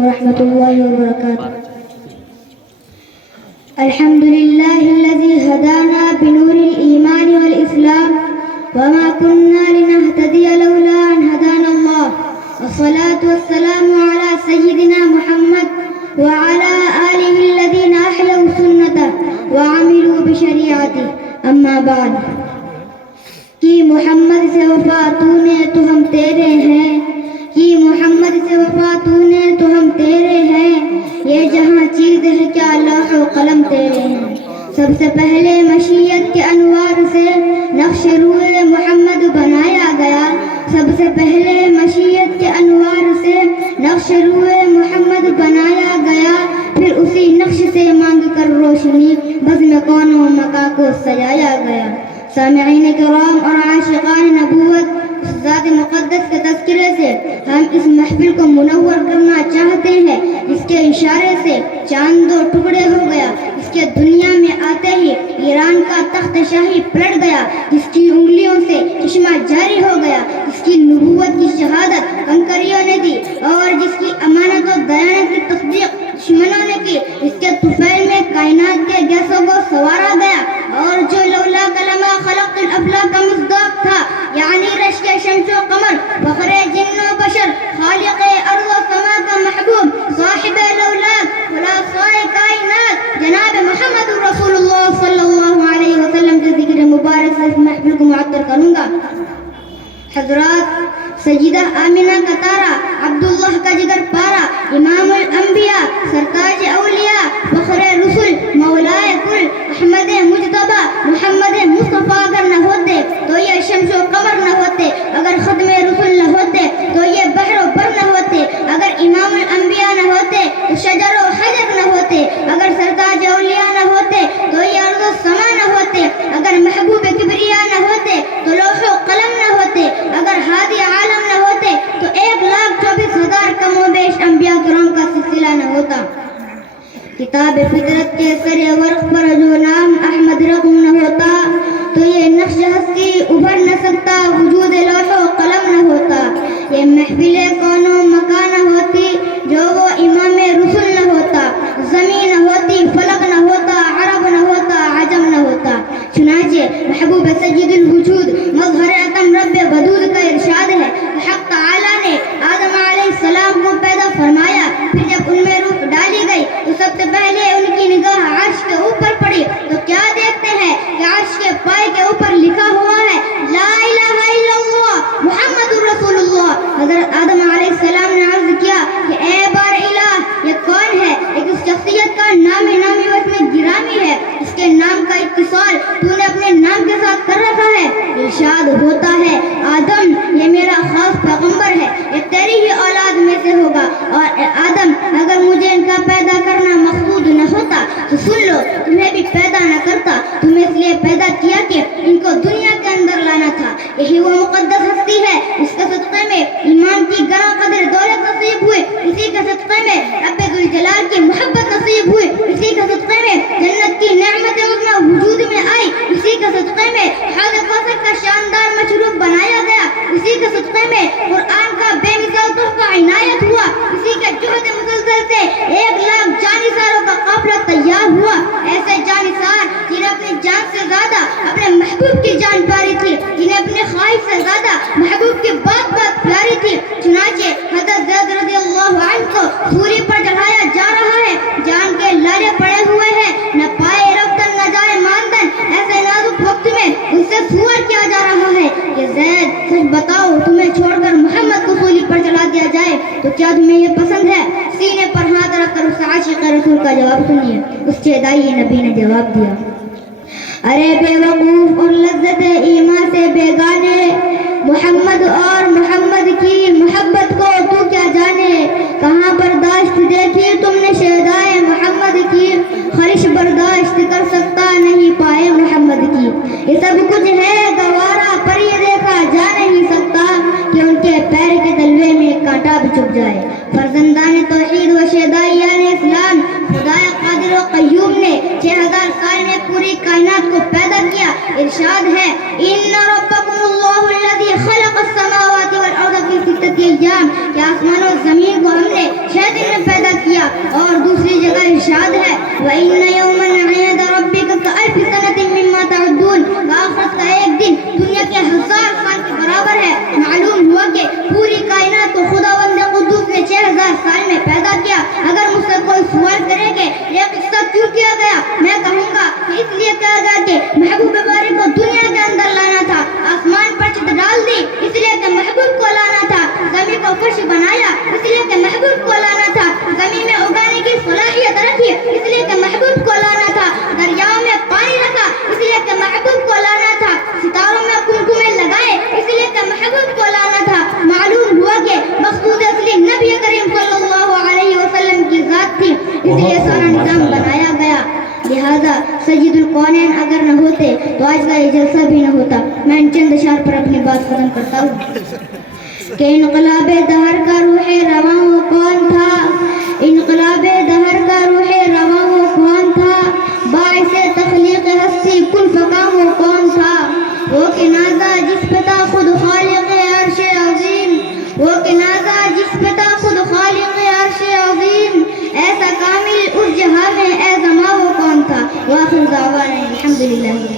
ورحمة الله وبركاته. الحمد لله الذي هدانا بنور الإيمان والإسلام وما كنا لنهتدي لولا أن هدانا الله. الصلاة والسلام على سيدنا محمد وعلى آله الذين أحيوا سنته وعملوا بشريعته. أما بعد، کہ محمد سے وفا تو نے تو ہم تیرے ہیں، کہ محمد سے وفا تو نے تو ہم تیرے ہیں، یہ جہاں چیز ہے کیا لوح و قلم تیرے ہیں. سب سے پہلے مشیت کے انوار سے نقش روئے محمد بنایا گیا. سب سے پہلے مشیت کے انوار سے نقش روئے محمد بنایا گیا، پھر اسی نقش سے مانگ کر روشنی بزم کون و مکا کو سجایا گیا. سامعین کرام اور عاشقان نبوت، ذات مقدس کے تذکرے سے ہم اس محفل کو منور کرنا چاہتے ہیں. اس کے اشارے سے چاند دو ٹکڑے ہو گیا، اس کے دنیا میں آتے ہی ایران کا تخت شاہی پلٹ گیا، جس کی انگلیوں سے چشمہ جاری ہو گیا، جس کی نبوت کی شہادت کنکریوں نے دی اور جس کی امانت و دیانت کی تصدیق دشمنوں نے کی. اس کے طفیل میں کائنات کے گیسوں کو سوارا گیا، اور جو لولا کلمہ خلق الافلاک کا مصداق تھا، یعنی رشک شمس و قمر، فخر جن و بشر، خالق ارض و سما کا محبوب، صاحب لولاک، خلاصۂ کائنات، جناب محمد رسول اللہ صلی اللہ علیہ وسلم کے ذکر مبارک سے اس محفل کو معطر کروں گا. حضرات، سیدہ آمنہ کا تارا، عبداللہ کا جگر پارا، امام الانبیاء، سرتاج اولیاء، فخر رسول، مولائے کل، احمد مجتبی، محمد مصطفیٰ اگر نہ ہوتے تو یہ شمس و قمر نہ ہوتے، اگر ختم رسول نہ ہوتے تو یہ بحر و بر نہ ہوتے، اگر امام الانبیاء نہ ہوتے تو شجر و حجر نہ ہوتے، اگر سرتاج اولیاء نہ ہوتے تو یہ ارض و سما نہ ہوتے، اگر محبوب کبریا نہ ہوتے تو لوح و قلم نہ ہوتے، اگر ہادی عالم نہ ہوتے تو 1,24,000 کم و بیش انبیاء کرام کا سلسلہ نہ ہوتا. کتاب فطرت کے سر ورق پر جو نام احمد رقم نہ ہوتا تو یہ نقش ہستی ابھر نہ سکتا، وجود لوح و قلم نہ ہوتا. یہ محفل کون و مکان نہ ہوتی جو وہ امام رسول نہ ہوتا، زمین نہ ہوتی، فلک نہ ہوتا، عرب نہ ہوتا، عجم نہ ہوتا. چنانچہ محبوب سید الوجود مظہر اتم رب ودود کا ارشاد ہے، حق تعالی نے آدم علیہ السلام کو پیدا فرمایا، پھر جب ان میں روح ڈالی گئی تو سب سے پہلے ان کی نگاہ عرش کے اوپر پڑی تو کیا دیکھتے ہیں کہ عرش کے پائے کے اوپر لکھا ہوا ہے لا الہ الا اللہ محمد رسول اللہ. حضرت آدم علیہ السلام نے عرض کیا کہ اے بار الہ، یہ کون ہے؟ ایک اس شخصیت کا نامی و اس میں گرامی ہے، اس کے نام کا اتصال تو نے اپنے نام کے ساتھ کر رکھا ہے. ارشاد ہوتا ہے آدم یہ میرا خاص پیغمبر ہے، یہ تیری ہی اولاد میں سے ہوگا، اور آدم اگر مجھے ان کا پیدا کرنا مقصود نہ ہوتا تو سن لو، تمہیں بھی پیدا نہ کرتا. تمہیں اس لیے پیدا کیا کہ ان کو دنیا کے اندر لانا تھا. یہی وہ مقدس ہستی ہے اس کے صدقے میں ایمان کی گراں قدر دولت نصیب ہوئی، اسی کے صدقے میں رب ذوالجلال کی محبت نصیب ہوئی، اسی کے صدقے میں جنت کی نعمت عظمیٰ وجود میں آئی، اسی کے صدقے میں حوض کوثر کا شاندار مشروب بنایا گیا، اسی کے صدقے میں قرآن کا بے مثال تحفہ عنایت ہوا، اسی کے جہد مسلسل سے 1,00,000 جانثاروں کا قافلہ تیار ہوا. ایسے جانثار جنہیں اپنی جان سے زیادہ اپنے محبوب کی جان پیاری تھی، جنہیں اپنے خواہش سے زیادہ محبوب کی بات پیاری تھی. چنانچہ حضرت زید رضی اللہ عنہ کو سوری پر چڑھایا جا رہا ہے، جان کے لارے پڑے ہوئے ہیں، نہ پائے رفتن نہ جائے ماندن. ایسے نازک وقت میں ان سے سوال کیا جا رہا ہے کہ زید سچ بتاؤ، تمہیں چھوڑ کر محمد کو سولی پر چڑھا دیا جائے تو کیا تمہیں یہ پسند ہے؟ سینے پر ہاتھ رکھ کر اس عاشق رسول کا جواب سنیے. اس چیدائی نبی نے جواب دیا، ارے بے وقوف اور لذت ایمان سے بیگانے، محمد اور محمد کی محبت کو تو کیا جانے. کہاں برداشت دیکھی تم نے شیدائے محمد کی، خواہش برداشت کر سکتا نہیں پائے محمد کی. یہ سب کچھ ہے گوارا پر یہ دیکھا جا نہیں سکتا کہ ان کے پیر کے تلوے میں کانٹا بھی چبھ جائے. فرزندان توحید و شیدائیان اسلام، خدائے قادر و قیوم نے 6000 سال میں پوری کائنات کو پیدا کیا. ارشاد ہے ان ربکم اللہ الذی خلق السماوات والارض فی 6 ایام، کہ آسمان و زمین کو ہم نے 6 دن میں پیدا سے یہ سارا نظام بنایا گیا. لہذا سید الکونین اگر نہ ہوتے تو آج کا یہ جلسہ بھی نہ ہوتا. میں ان چند اشعار پر اپنی بات ختم کرتا ہوں کہ انقلاب دہر کا روح رواں وہ کون تھا, انقلاب دہر کا روح رواں وہ کون تھا, باعث تخلیق ہستی کل فقاں وہ کون تھا, وہ کہ نازا جس پہ تھا خود خالق عرش عظیم, وہ کہ نازا جس پہ تھا خود خالق عرش عظیم, ایسا کامل اس جہاں میں اے زماں وہ کون تھا. وآخر دعوانا الحمدللہ.